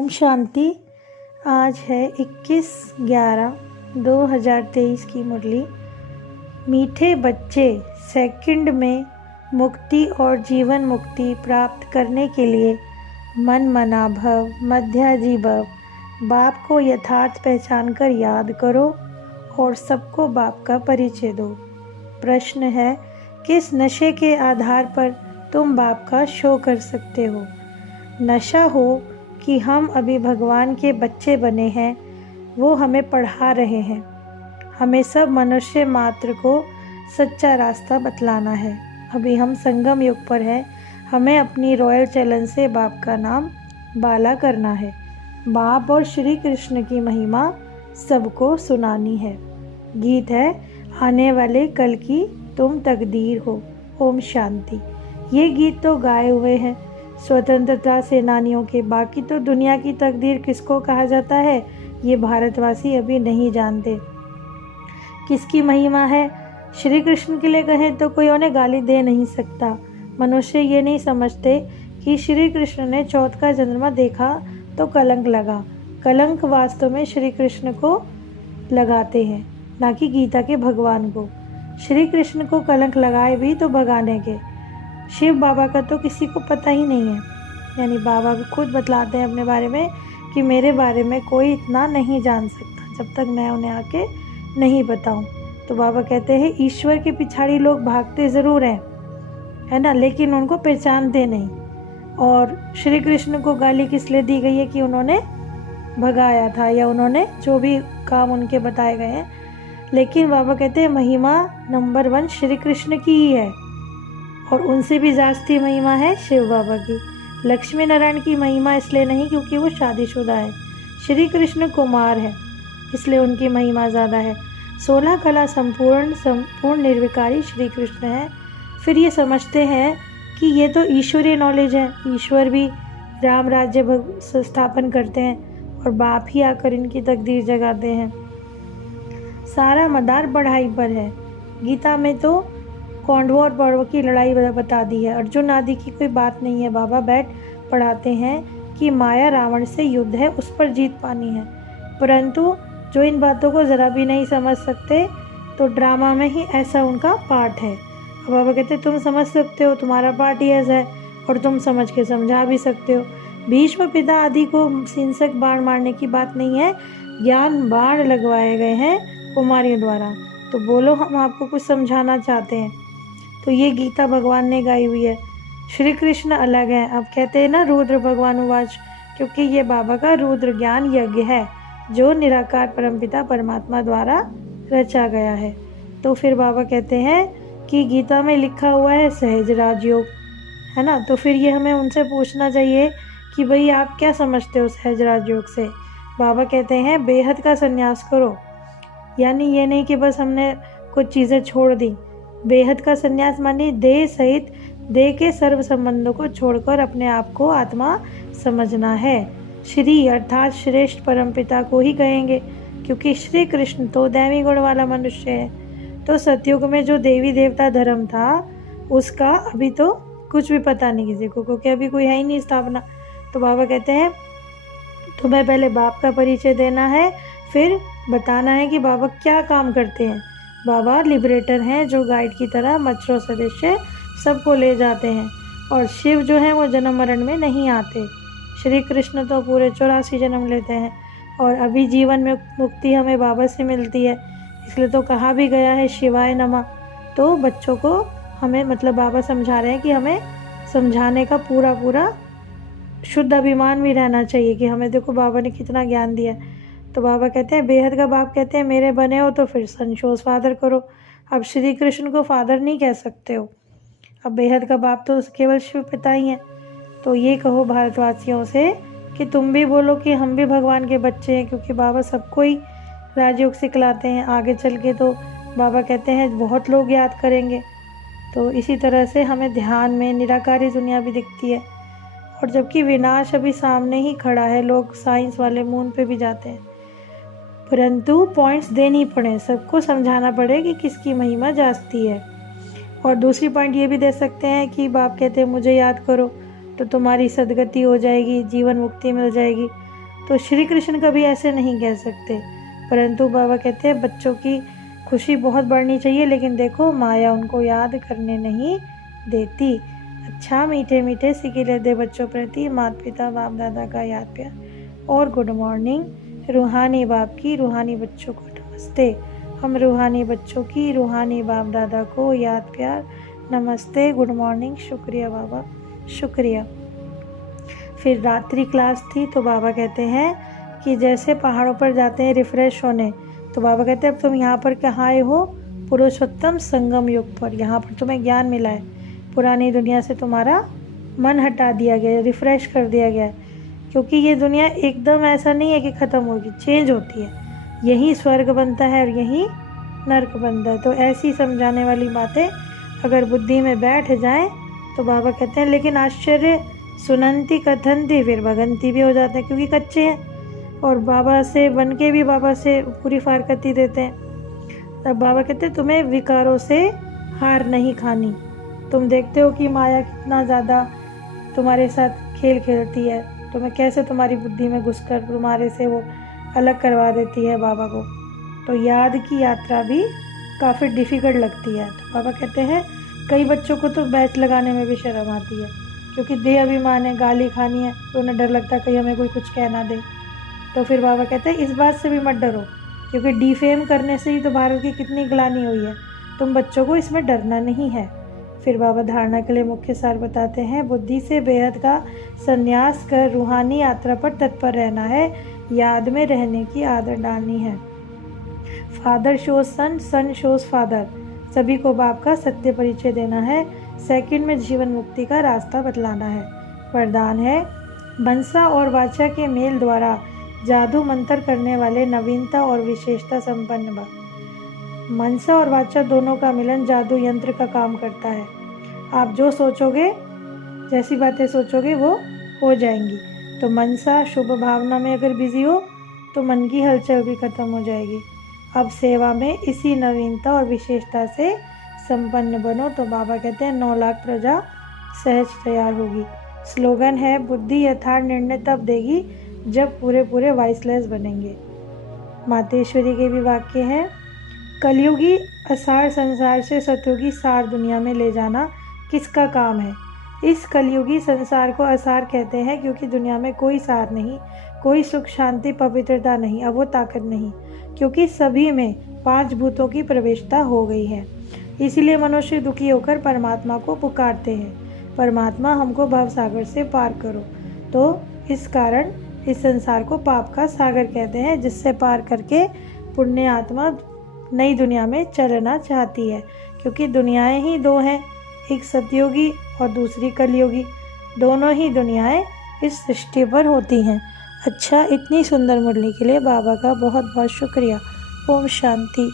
ओम शांति। आज है 21/11/2023 की मुरली। मीठे बच्चे सेकंड में मुक्ति और जीवन मुक्ति प्राप्त करने के लिए मन मना भव मध्याजी भव, बाप को यथार्थ पहचान कर याद करो और सबको बाप का परिचय दो। प्रश्न है, किस नशे के आधार पर तुम बाप का शो कर सकते हो? नशा हो कि हम अभी भगवान के बच्चे बने हैं, वो हमें पढ़ा रहे हैं। हमें सब मनुष्य मात्र को सच्चा रास्ता बतलाना है। अभी हम संगम युग पर हैं। हमें अपनी रॉयल चलन से बाप का नाम बाला करना है। बाप और श्री कृष्ण की महिमा सबको सुनानी है। गीत है, आने वाले कल की तुम तकदीर हो। ओम शांति। ये गीत तो गाए हुए हैं स्वतंत्रता सेनानियों के, बाकी तो दुनिया की तकदीर किसको कहा जाता है ये भारतवासी अभी नहीं जानते। किसकी महिमा है? श्री कृष्ण के लिए कहें तो कोई उन्हें गाली दे नहीं सकता। मनुष्य ये नहीं समझते कि श्री कृष्ण ने चौथ का चंद्रमा देखा तो कलंक लगा। कलंक वास्तव में श्री कृष्ण को लगाते हैं, ना कि गीता के भगवान को। श्री कृष्ण को कलंक लगाए भी तो भगाने के। शिव बाबा का तो किसी को पता ही नहीं है। यानी बाबा भी खुद बतलाते हैं अपने बारे में कि मेरे बारे में कोई इतना नहीं जान सकता जब तक मैं उन्हें आके नहीं बताऊं। तो बाबा कहते हैं ईश्वर के पिछाड़ी लोग भागते ज़रूर हैं, है ना, लेकिन उनको पहचानते नहीं। और श्री कृष्ण को गाली किस लिए दी गई है कि उन्होंने भगाया था या उन्होंने जो भी काम उनके बताए गए हैं। लेकिन बाबा कहते हैं महिमा नंबर 1 श्री कृष्ण की ही है और उनसे भी जास्ती महिमा है शिव बाबा की। लक्ष्मी नारायण की महिमा इसलिए नहीं क्योंकि वो शादीशुदा है। श्री कृष्ण कुमार है इसलिए उनकी महिमा ज़्यादा है। 16 कला संपूर्ण निर्विकारी श्री कृष्ण है। फिर ये समझते हैं कि ये तो ईश्वरीय नॉलेज है। ईश्वर भी राम राज्य स्थापन करते हैं और बाप ही आकर इनकी तकदीर जगाते हैं। सारा मदार बढ़ाई पर है। गीता में तो कौंडवों और पौरवों की लड़ाई बता दी है। अर्जुन आदि की कोई बात नहीं है। बाबा बैठ पढ़ाते हैं कि माया रावण से युद्ध है, उस पर जीत पानी है। परंतु जो इन बातों को ज़रा भी नहीं समझ सकते तो ड्रामा में ही ऐसा उनका पार्ट है। अब बाबा कहते तुम समझ सकते हो, तुम्हारा पार्ट ही ऐसा है और तुम समझ के समझा भी सकते हो। भीष्म पिता आदि को हिंसक बाण मारने की बात नहीं है, ज्ञान बाण लगवाए गए हैं कुमारियों द्वारा। तो बोलो हम आपको कुछ समझाना चाहते हैं। तो ये गीता भगवान ने गाई हुई है। श्री कृष्ण अलग है। अब कहते हैं ना रुद्र भगवान उवाच, क्योंकि ये बाबा का रुद्र ज्ञान यज्ञ है जो निराकार परमपिता परमात्मा द्वारा रचा गया है। तो फिर बाबा कहते हैं कि गीता में लिखा हुआ है सहज राजयोग, है ना। तो फिर ये हमें उनसे पूछना चाहिए कि भाई आप क्या समझते हो सहज राजयोग से? बाबा कहते हैं बेहद का संन्यास करो। यानी ये नहीं कि बस हमने कुछ चीज़ें छोड़ दी। बेहद का संन्यास मानी देह सहित देह के सर्व संबंधों को छोड़कर अपने आप को आत्मा समझना है। श्री अर्थात श्रेष्ठ परमपिता को ही कहेंगे, क्योंकि श्री कृष्ण तो दैवी गुण वाला मनुष्य है। तो सतयुग में जो देवी देवता धर्म था उसका अभी तो कुछ भी पता नहीं किसी को, क्योंकि अभी कोई है ही नहीं स्थापना। तो बाबा कहते हैं तुम्हें पहले बाप का परिचय देना है, फिर बताना है कि बाबा क्या काम करते हैं। बाबा लिबरेटर हैं जो गाइड की तरह मच्छरों सदस्य सबको ले जाते हैं। और शिव जो हैं वो जन्म मरण में नहीं आते। श्री कृष्ण तो पूरे 84 जन्म लेते हैं और अभी जीवन में मुक्ति हमें बाबा से मिलती है। इसलिए तो कहा भी गया है शिवाय नमः। तो बच्चों को हमें मतलब बाबा समझा रहे हैं कि हमें समझाने का पूरा शुद्ध अभिमान भी रहना चाहिए कि हमें देखो बाबा ने कितना ज्ञान दिया। तो बाबा कहते हैं बेहद का बाप कहते हैं मेरे बने हो तो फिर संशोष फादर करो। अब श्री कृष्ण को फादर नहीं कह सकते हो। अब बेहद का बाप तो केवल शिव पिता ही हैं। तो ये कहो भारतवासियों से कि तुम भी बोलो कि हम भी भगवान के बच्चे हैं, क्योंकि बाबा सबको ही राजयोग सिखलाते हैं। आगे चल के तो बाबा कहते हैं बहुत लोग याद करेंगे। तो इसी तरह से हमें ध्यान में निराकारी दुनिया भी दिखती है, और जबकि विनाश अभी सामने ही खड़ा है। लोग साइंस वाले मून पे भी जाते हैं, परंतु पॉइंट्स देनी पड़े, सबको समझाना पड़े कि किसकी महिमा जास्ती है। और दूसरी पॉइंट ये भी दे सकते हैं कि बाप कहते हैं मुझे याद करो तो तुम्हारी सदगति हो जाएगी, जीवन मुक्ति मिल जाएगी। तो श्री कृष्ण कभी ऐसे नहीं कह सकते, परंतु बाबा कहते हैं बच्चों की खुशी बहुत बढ़नी चाहिए, लेकिन देखो माया उनको याद करने नहीं देती। अच्छा मीठे मीठे सिकिले दे बच्चों प्रति माता पिता बाप दादा का याद प्यार और गुड मॉर्निंग। रूहानी बाप की रूहानी बच्चों को नमस्ते। हम रूहानी बच्चों की रूहानी बाप दादा को याद प्यार नमस्ते, गुड मॉर्निंग, शुक्रिया बाबा, शुक्रिया। फिर रात्रि क्लास थी तो बाबा कहते हैं कि जैसे पहाड़ों पर जाते हैं रिफ़्रेश होने, तो बाबा कहते हैं अब तुम यहाँ पर कहाँ आए हो? पुरुषोत्तम संगम युग पर। यहाँ पर तुम्हें ज्ञान मिला है, पुरानी दुनिया से तुम्हारा मन हटा दिया गया है, रिफ़्रेश कर दिया गया है, क्योंकि ये दुनिया एकदम ऐसा नहीं है कि ख़त्म होगी, चेंज होती है। यही स्वर्ग बनता है और यही नर्क बनता है। तो ऐसी समझाने वाली बातें अगर बुद्धि में बैठ जाएं तो बाबा कहते हैं लेकिन आश्चर्य सुनंती कथनती, फिर भगंती भी हो जाते हैं, क्योंकि कच्चे हैं और बाबा से बन के भी बाबा से पूरी फारकती देते हैं। तब बाबा कहते हैं तुम्हें विकारों से हार नहीं खानी। तुम देखते हो कि माया कितना ज़्यादा तुम्हारे साथ खेल खेलती है, तुम्हें कैसे तुम्हारी बुद्धि में घुसकर तुम्हारे से वो अलग करवा देती है बाबा को। तो याद की यात्रा भी काफ़ी डिफ़िकल्ट लगती है। तो बाबा कहते हैं कई बच्चों को तो बैच लगाने में भी शर्म आती है, क्योंकि देह अभिमान है, गाली खानी है, तो उन्हें डर लगता है कहीं हमें कोई कुछ कह ना दे। तो फिर बाबा कहते हैं इस बात से भी मत डरो, क्योंकि डिफेम करने से ही तो भारत की कितनी ग्लानि हुई है, तुम बच्चों को इसमें डरना नहीं है। फिर बाबा धारणा के लिए मुख्य सार बताते हैं, बुद्धि से बेहद का संन्यास कर रूहानी यात्रा पर तत्पर रहना है, याद में रहने की आदत डालनी है। फादर शोज सन, सन शोज फादर, सभी को बाप का सत्य परिचय देना है, सेकंड में जीवन मुक्ति का रास्ता बतलाना है। वरदान है मनसा और वाचा के मेल द्वारा जादू मंत्र करने वाले नवीनता और विशेषता संपन्न भक्त। मनसा और वाचा दोनों का मिलन जादू यंत्र का काम करता है। आप जो सोचोगे, जैसी बातें सोचोगे वो हो जाएंगी। तो मनसा शुभ भावना में अगर बिजी हो तो मन की हलचल भी खत्म हो जाएगी। अब सेवा में इसी नवीनता और विशेषता से संपन्न बनो। तो बाबा कहते हैं 9 लाख प्रजा सहज तैयार होगी। स्लोगन है बुद्धि यथार्थ निर्णय तब देगी जब पूरे पूरे वाइसलेस बनेंगे। मातेश्वरी के भी वाक्य हैं, कलयुगी असार संसार से सतयुगी सार दुनिया में ले जाना किसका काम है। इस कलयुगी संसार को असार कहते हैं क्योंकि दुनिया में कोई सार नहीं, कोई सुख शांति पवित्रता नहीं, अब वो ताकत नहीं, क्योंकि सभी में 5 भूतों की प्रवेशता हो गई है। इसीलिए मनुष्य दुखी होकर परमात्मा को पुकारते हैं, परमात्मा हमको भव सागर से पार करो। तो इस कारण इस संसार को पाप का सागर कहते हैं, जिससे पार करके पुण्य आत्मा नई दुनिया में चलना चाहती है, क्योंकि दुनियाएं ही 2 हैं, एक सतयुगी और दूसरी कलयुगी। दोनों ही दुनियाएं इस सृष्टि पर होती हैं। अच्छा, इतनी सुंदर मुरली के लिए बाबा का बहुत बहुत शुक्रिया। ओम शांति।